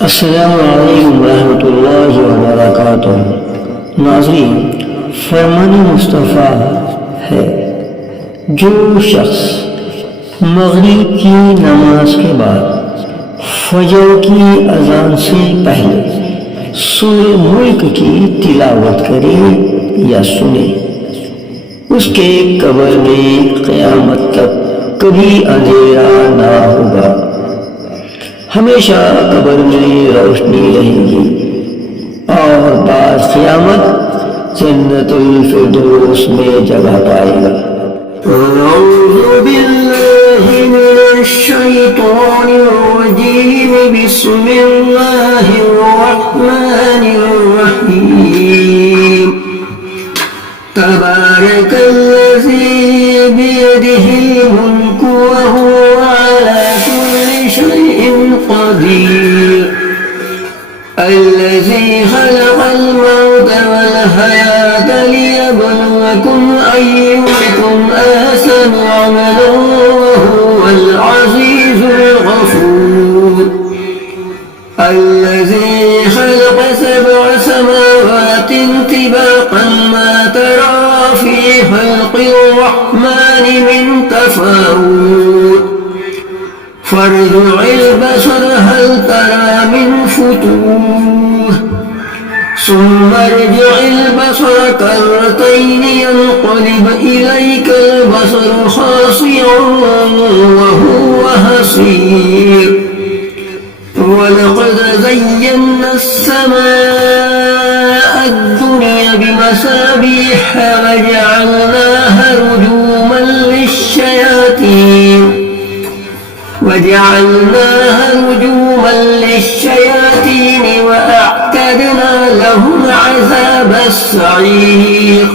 अस्सलामु अलैकुम रहमतुल्लाहि व बरकातुहू। नाज़रीन, फरमान मुस्तफ़ा है, जो शख्स मगरिब की नमाज के बाद फजर की अज़ान से पहले सूरे मुल्क की तिलावत करे या सुने, उसके कब्र में क़यामत तक कभी अंधेरा ना होगा, हमेशा कब्र में रोशनी रहेगी और बाद क़यामत जन्नतुल फिरदौस में जगह पाएगा। अऊज़ु बिल्लाहि मिनश शैतानिर रजीम, बिस्मिल्लाहिर रहमानिर रहीम। तबारकल्लज़ी बियदिहिल मुल्कु व हुवा अला कुल्लि शैइन क़दीर। अल्लज़ी खलक़ल मौत वल हयात लियब्लुवकुम अय्युकुम अहसनु अमलन व हुवल अज़ीज़ुल गफ़ूर। अल्लज़ी खलक़ सबअ समावातिन तिबाक़न मा तरा फ़ी ख़ल्क़िर रहमानि मिन तफ़ावुत। फर्जि'िल बसर हल तरा मिन फुतूर। सुम्मा अर्जि'िल बसर कर्रतैन यन्क़लिब इलैकल बसरु ख़ासिअन व हुवा हसीर। वलक़द ज़य्यन्ना अस्समाअ अद्दुनिया बिमसाबीह वजअलनाहा रुजूमन लिश्शयातीन वअअतदना लहुम अज़ाब अस्सईर।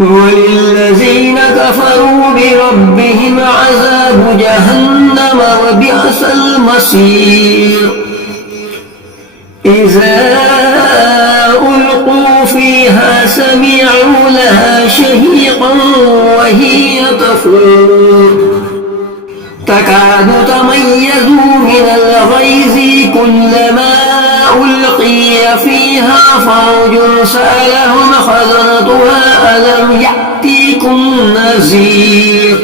वलिल्लज़ीन कफ़रू बिरब्बिहिम अज़ाबु जहन्नम वबिअसल मसीर। इज़ा उल्क़ू फ़ीहा समिअू लहा शहीक़न वहिय तफ़ूर। तकादु तमय्यज़ु मिनल ग़ैज़ि कुल्लमा उल्क़िय फ़ीहा फ़ौजुन सअलहुम ख़ज़नतुहा अलम यअतिकुम नज़ीर।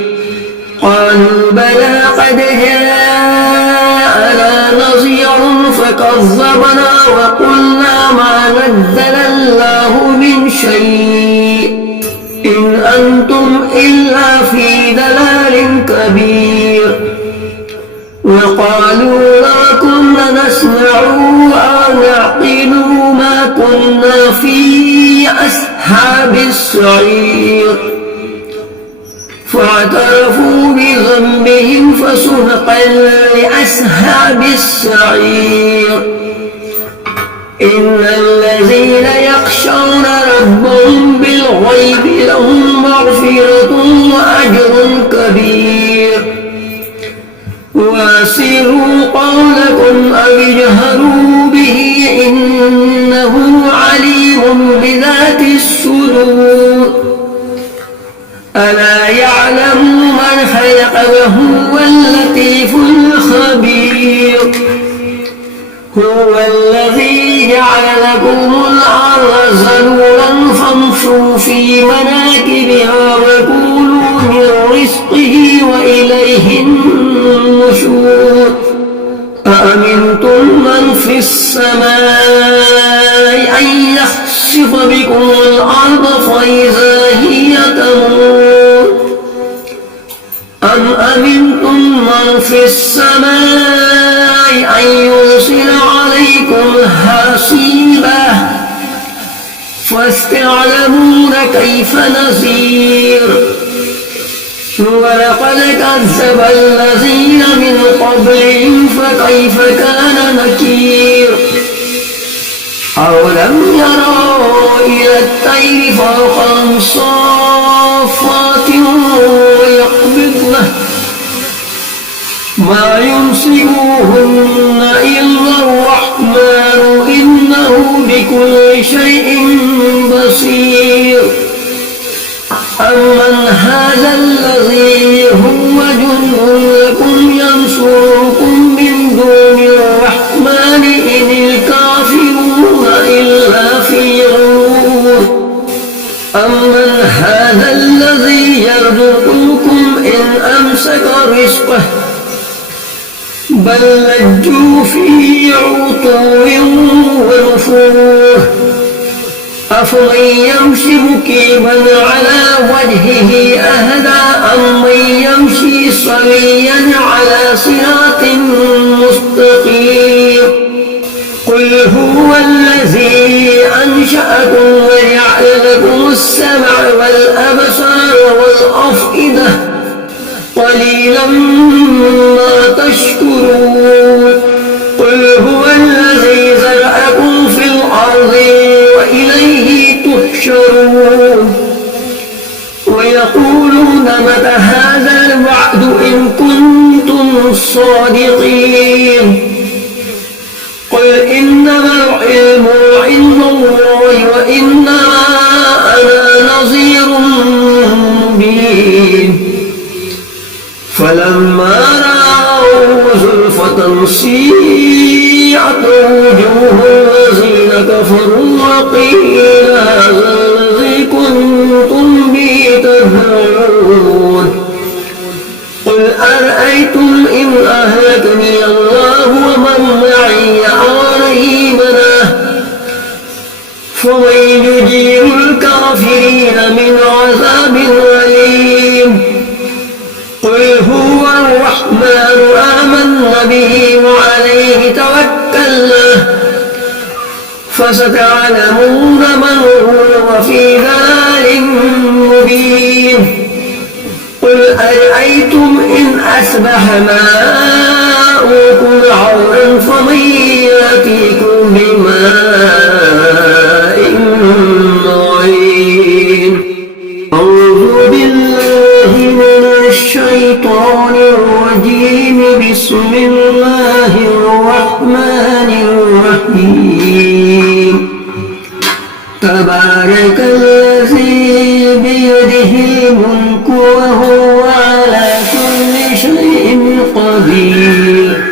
क़ालू बला क़द जाअना नज़ीरुन फ़कज़्ज़बना वक़ुल्ना मा नज़्ज़लल्लाहु मिन शै'इन इन अंतुम इल्ला फ़ी दलालिन कबीर। वक़ालू ला कुन्ना नस्मअु अव नअक़िलु मा कुन्ना फ़ी अस्हाबिस सईर। फ़अतरफ़ू बिज़ंबिहिम फ़सुहक़न लिअस्हाबिस सईर। इन्नल्लज़ीन यख़शौना रब्बहुम बिलग़ैब लहुम मग़फ़िरतुन व अज्रुन कबीर। वअसिर्रू क़ौलकुम अव इजहरू बिही इन्नहु अलीमुन बिज़ातिस सुदूर। अला यअलमु मन ख़लक़ व हुवल लतीफ़ुल ख़बीर। हुवल्लज़ी जअल लकुमुल अर्ज़ ज़लूलन फम्शू फ़ी मनाकिबिहा व कुलू मिन रिज़्क़िही व इलैहिन नुशूर। अअमिनतुम मन फ़िस समाइ अन यख़सिफ़ बिकुमुल अर्ज़ फ़इज़ा हिय तमूर। अम अमिनतुम मन फ़िस समाइ अन युरसिला अलैकुम हासिबा फस्तअलमून कैफ़ नज़ीर। वलक़द कज़्ज़ब अल्लज़ीन मिन क़ब्लिहिम फ़कैफ़ कान नकीर। अवलम यरौ इलत-तैरि फ़ौक़हुम साफ़्फ़ातिन वयक़बिضन मा युमसिकुहुन्ना इल्ला अर्रहमानु इन्नहु बिकुल्लि शैइन बसीर। अम्मन हाज़ा أمسك رزقه بل لجوا في عتو ونفور أفمن يمشي مكيبا على وجهه أهدى أمن يمشي سويا على صراط مستقيم قل هو الذي أنشأكم وجعل لكم السمع والأبصار والأفئدة قليلا ما تشكرون قل هو الذي زرعكم في الأرض وإليه تحشرون ويقولون متى هذا الوعد إن كنتم صادقين قل إنما العلم عند الله وإنما أنا نذير مبين فلما رأوا زلفة سيئت وجوه الذين كفروا وقيل هذا الذي كنتم به تدعون قل أرأيتم إن أهلكني الله ومن معي أو رحمنا فمن يجير الكافرين من عذاب أليم قل هو الرحمن آمنا به وعليه توكلنا فستعلمون من هو في ضلال مبين قل أرأيتم إن أصبح ماؤكم غورا فمن يأتيكم بماء معين أعوذ بالله من الشيطان الرجيم بسم الله الرحمن الرحيم تبارك الذي بيده الملك وهو على كل شيء قدير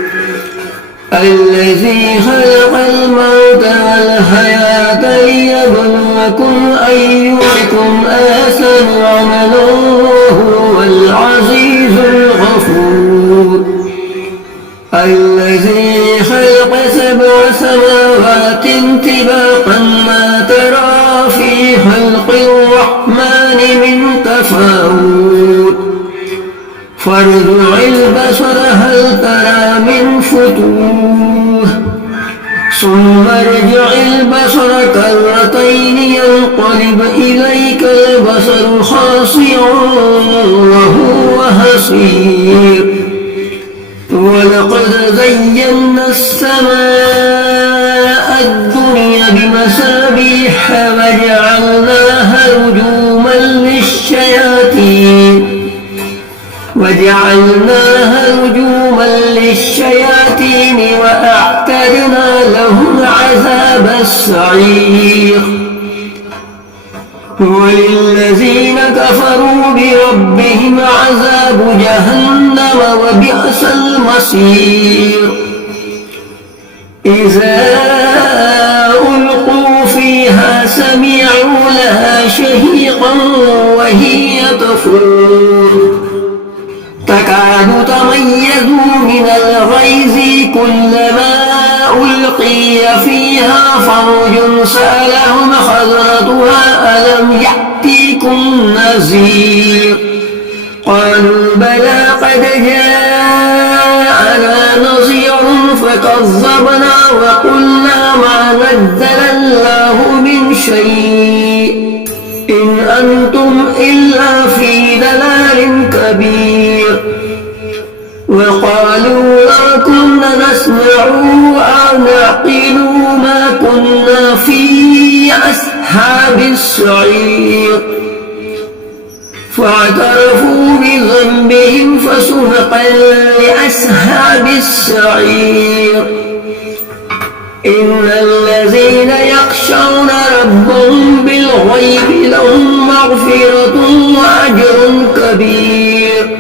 الذي خلق الموت والحياة ليبلوكم أيكم أحسن عملا وهو العزيز الغفور الذي خلق 7 سماوات طباقا ما ترى في خلق الرحمن من تفاوت فارجع البصر هل ترى من فطور ثم ارجع البصر كرتين ينقلب إليك البصر خاسئا وهو حسير ولقد زينا السماء الدنيا بمصابيح وجعلناها رجوما للشياطين وأعتدنا لهم عذاب السعير وللذين كفروا بربهم عذاب جهنم وبئس المصير إذا ألقوا فيها سمعوا لها شهيقا وهي تفور تكاد تميز من الغيظ كلما ألقي فيها فوج سألهم خزنتها ألم يأتيكم نذير قالوا بلى قد جاءنا نذير فكذبنا وقلنا ما نزل الله من شيء إن أنتم إلا في ضلال كبير وقالوا لو كنا نسمع أو نعقل ما كنا في أصحاب السعير فاعترفوا بذنبهم فسحقا لأصحاب السعير إن الذين يخشون ربهم بالغيب لهم مغفرة وأجر كبير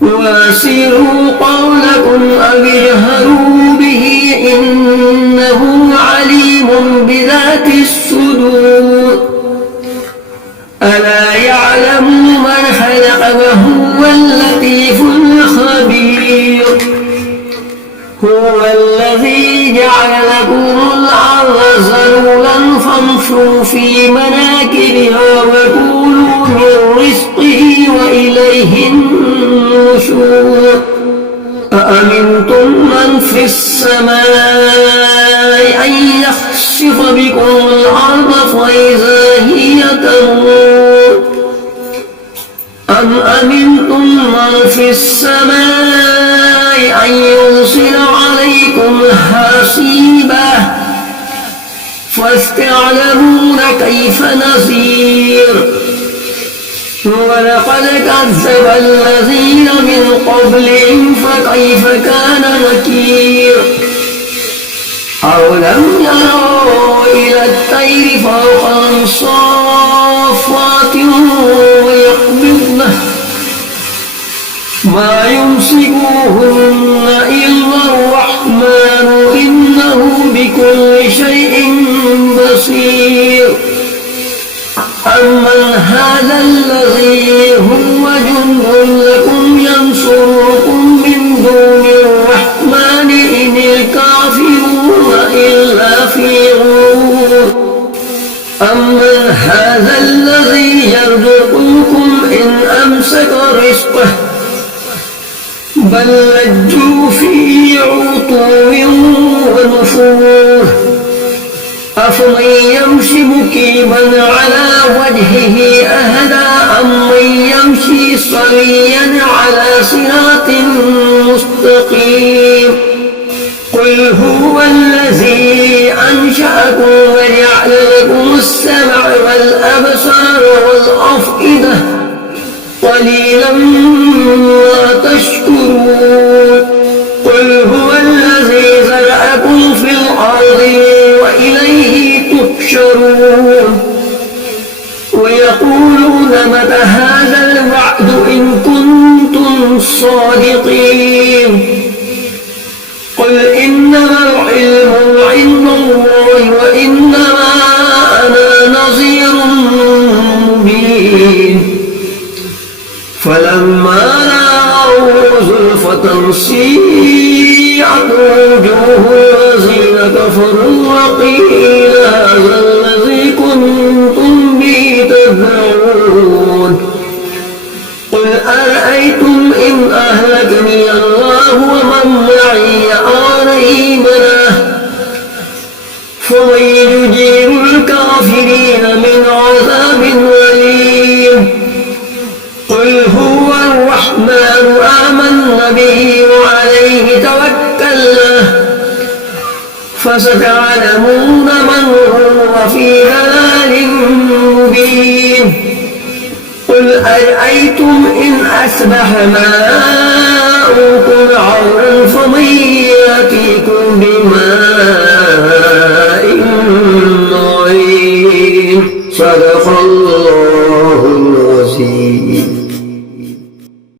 وأسروا قولكم أو اجهروا به إنه عليم بذات الصدور ألا يعلم من خلق وهو الذي هو الذي جعل لكم الأرض ذلولا فامشوا في مناكبها وكلوا من رزقه وإليه النشور أأمنتم من في السماء أن يخسف بكم الأرض فإذا هي تمور أم أمنتم من في السماء أن يرسل عليكم حاصبا فاستعلمون كيف نذير ولقد كذب الذين من قبلهم فكيف كان نكير أولم يروا إلى الطير فوقهم صافات ويقبضن ما يمسكوهن إلا الرحمن إنه بكل شيء بصير أمن هذا الذي هو جند لكم ينصركم من دون الرحمن إن الكافرون إلا في غرور أمن هذا الذي يرزقكم إن أمسك رزقه بل لجوا في عتو ونفور أفمن يمشي مكيبا على وجهه أهدى أمن يمشي صليا على صراط مستقيم قل هو الذي أنشأكم وجعل لكم السمع والأبصار والأفئدة قليلا ما تشكرون قل هو الذي زرعكم في الأرض وإليه تحشرون ويقولون متى هذا الوعد إن كنتم صادقين قل إنما العلم عند الله وإنما أنا نذير مبين فلما رأوا زلفة سيئت وجوه الذين كفروا وقيل هذا الذي كنتم به تدعون قل أرأيتم إن أهلكني الله ومن معي أو رحمنا فمن يجير الكافرين من عذاب أليم قل هو الرحمن آمنا به وعليه توكلنا فستعلمون من هو في ضلال مبين قل أرأيتم إن أصبح ماؤكم غورا